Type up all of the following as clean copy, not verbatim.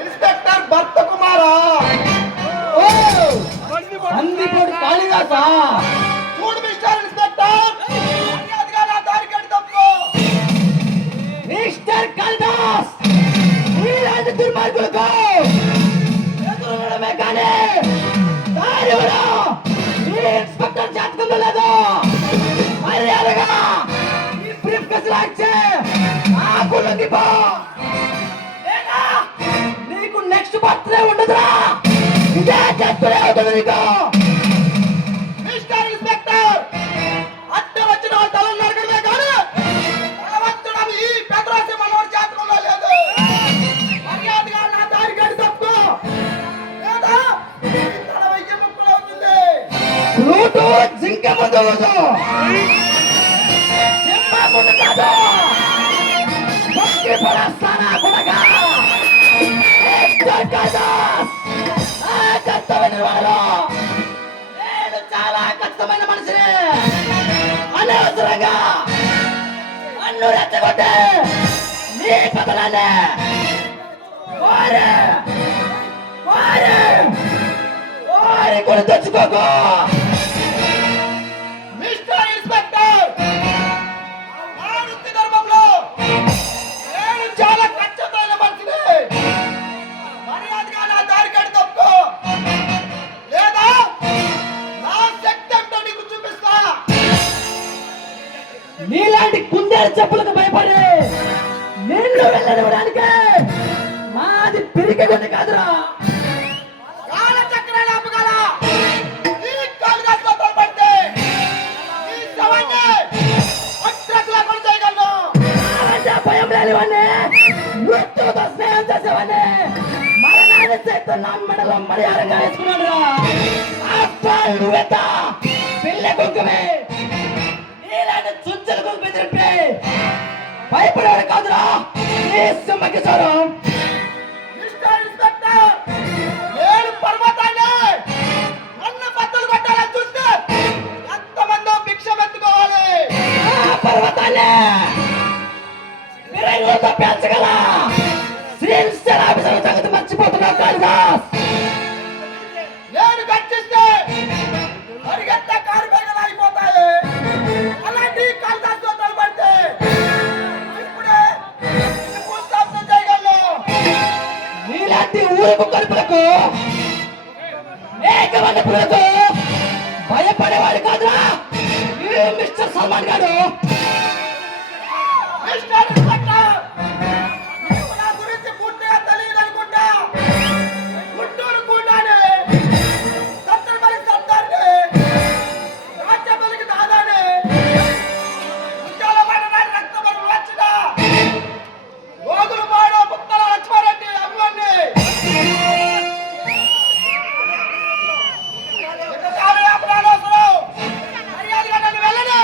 Inspector భర్త కుమారా, అందిపోడు కాళిదాస, చూడు మిస్టర్ ఇన్స్పెక్టర్, మర్యాదగా నా దారికి అడ్డు తప్పు. మిస్టర్ కాళిదాస్, ఇలాంటి దుర్మార్గులకు ఎదురుడమే కానీ దారి ఎవరో ఈ ఇన్స్పెక్టర్ జాతకంలో లేదు. మర్యాదగా ఈ బ్రీఫ్ కేసు లాక్చే ఆ గుళ్ళకి పో. నీకు నెక్స్ట్ బర్త్డే ఉండదురా, ఇదే చేస్తూనే అవుతుంది నీకు. మిస్టర్ ఇన్స్పెక్టర్, అడ్డు వచ్చిన వాళ్ళ తల నరకడమే కానీ బలవంతుడు ఈ పెదరాసి మనవాడి జాతకంలో లేదు. మర్యాదగా నా దారికి అడ్డు తప్పు, లేదా ఈ తల వెయ్యి ముక్కలు అవుతుంది. ఫ్లూటు జింక ముందు వద్దు, సింహ ముందు కాదు. బొక్కి పడేస్తానా కొడకా. మిస్టర్ కాళిదాస్, ఆ కష్టమైన వాడు, నేను చాలా కష్టమైన మనిషిని. అనవసరంగా నన్ను రెచ్చగొట్టే నీ పదలాన్ని వారి కొని తెచ్చుకోకు. మిస్టర్ ఇన్స్పెక్టర్, నా వృత్తి ధర్మంలో నేను చాలా ఖచ్చితమైన మనిషిని. మర్యాదగా నా దారికి అడ్డు తప్పు, లేదా నా శక్తి ఏంటో నీకు చూపిస్తా. నీలాంటి కుందేలు చెప్పులకు భయపడి నిన్ను వెళ్ళనివ్వడానికి మాది పిరికి కొన్ని కాదురా. కాలచక్రాలు ఆపగల ఈ కాళిదాసుతో తలపడితే ఈ శవాన్ని అక్షరకులా కొని చేయగలను. అలాంటి భయం లేనివాడిని, మృత్యువుతో స్నేహం చేసేవాడిని మరణాన్ని సైతం నా మెడలో మర్యాదగా వేసుకున్నాడు. నువ్వెంత పిల్ల కుక్కమే, నీలాంటి చుంచలు కుక్క బెదిరిపి భయపడేవాడు కాదురా ఈ సింహకిశోరం. మిస్టర్ ఇన్స్పెక్టర్, నేను పర్వతాన్ని నన్ను బద్దలు కొట్టాలని చూస్తే ఎంతమందో భిక్షం ఎత్తుకోవాలి. ఆ పర్వతాన్ని విరంగులతో పెంచగల శ్రీనిస్టర్ ఆఫీసర్ సంగతి మర్చిపోతున్నావు కాళిదాస్. నేను గర్జిస్తే పరిగెత్త కారుబేగలు అయిపోతాయి. అలాంటి కాళిదాసుతో తలపడితే ఇప్పుడే ఫుల్ స్టాప్ చేయగలను. నీలాంటి ఊరుకు కలుపులకు ఏకమండపులకు భయపడేవాడు కాదురా ఈ మిస్టర్ సల్మాన్ గారు. మిస్టర్ ఇన్స్పెక్టర్, నీకు నా గురించి పూర్తిగా తెలియదనుకుంటా. గుంటూరు కూడానే, సత్తెనపల్లి సర్దార్ని, రాజ్యపల్లికి దాదాని, ఉద్యాలవాడ నాటి రక్తమని వచ్చిన గోగులపాడు పుత్తల లక్ష్మారెడ్డి అభిమన్యు. ఇంతకాలం అపరాధోత్సవం, మర్యాదగా నన్ను వెళ్ళని.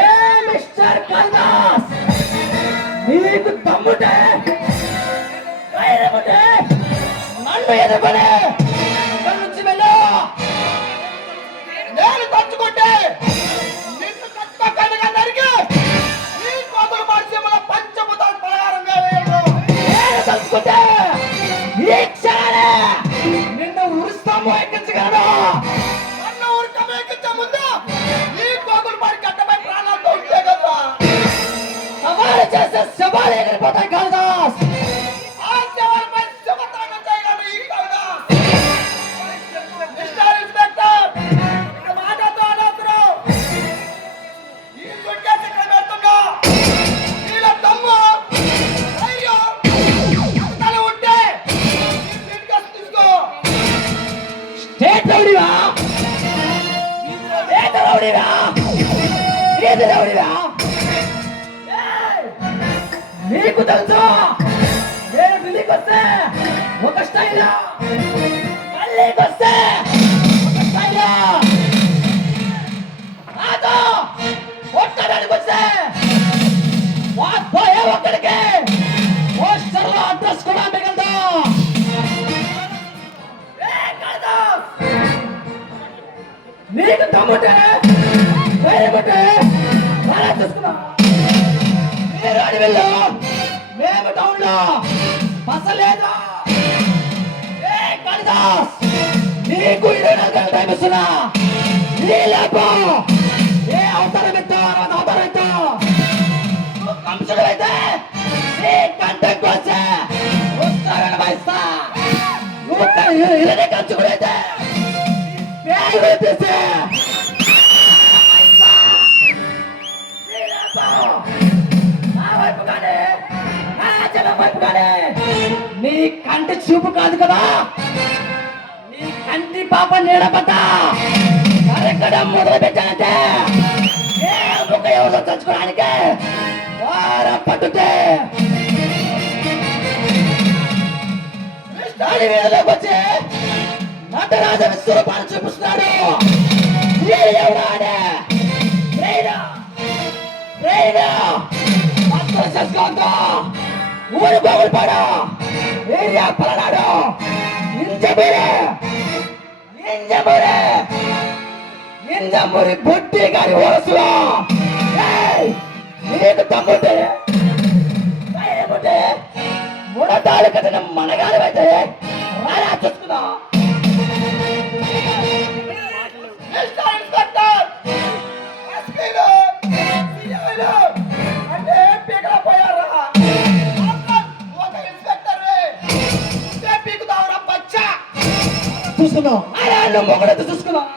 ఏ మిస్టర్ కాళిదాస్, నీకు తమ్ముడే ధైర్యముంటే నన్ను ఎదుర్కొనే ఇక్కడి నుంచి వెళ్ళు. నేను తచ్చుకుంటే నిన్ను కట్టుకోకుండా నరికి ఈ కోతులు మార్చేమల పంచభూతాలు పలహారంగా వేయను. నేను తలుచుకుంటే ఈ క్షణాలే నిన్ను ఉరుస్తాము ఎక్కించగలను. నన్ను ఉరకమేకించే ముందు ఈ కోతులు పడి కట్టబై ప్రాణాలతో ఉంటే కదా. సవాలు చేసే శవాలు ఎగిరిపోతాయి కాళిదాస్. ఆ శవాలపై శుభతాండం చేయగలడు ఈ కాళిదాస్. మిస్టర్ ఇన్స్పెక్టర్, ఇక మాటతో అనవసరం. ఈ సుట్కేసు ఇక్కడ పెడుతున్నా. నీలో దమ్ము, ధైర్యం, పట్టుదల ఉంటే ఈ సుట్కేసు తీసుకో. స్టేట్ రౌడీవా, స్టేట్ రౌడీవా, స్టేట్ రౌడీవా. ఏయ్! నీకు తెలుసు నేను ఢిల్లీకి వస్తే ఒక స్టైల్, మళ్ళీకి వస్తే ఒక స్టైల్. నాతో కొట్టడానికి వస్తే పోయే ఒక్కడికి పోస్టర్లో అడ్రస్ కూడా మిగలదు. నీకు దమ్ముంటే ధైర్యం ఉంటే చూసుకున్నా. మీరు వెళ్ళు మేము టౌన్ లో బస లేదా ఏ కాళిదాస్ నీకు 24 గంటల టైం ఇస్తున్నా నీ లేపో ఏ అవతారం ఎత్తో అవతారం ఎత్తో నువ్వు కంసుడు అయితే నీ కంటకు వచ్చే ఉత్తరాయణ వయస్తా ఇలానే కంచుకుడు అయితే పేరు తీసే నీ కంటి చూపు కాదు కదా నీ కంటి పాప నీడపత కరకడం మొదలు పెట్టానంటే ఏ ముఖ ఎవరో తెచ్చుకోవడానికి వారం పట్టుతే కృష్ణాడి వీధిలోకి వచ్చి నటరాజ విశ్వరూపాన్ని చూపిస్తున్నాడు ఎవడాడే చేసుకోవద్దు ఊరు బాగులు పాడు ఏరియా పలనాడు ఇంజమూరి బుట్టి గారి వరసులో నీకు తమ్ముంటే ముడతాడు కట్టిన మనగాడు అయితే రారా చూసుకుందాం ఇన్స్పెక్టర్ ఎస్పీలు సిఐలు అంటే పీకల పోయారా ఒక ఇన్స్పెక్టర్ పీకుతావరా బచ్చా చూసుకుందాం మొగడైతే చూసుకుందాం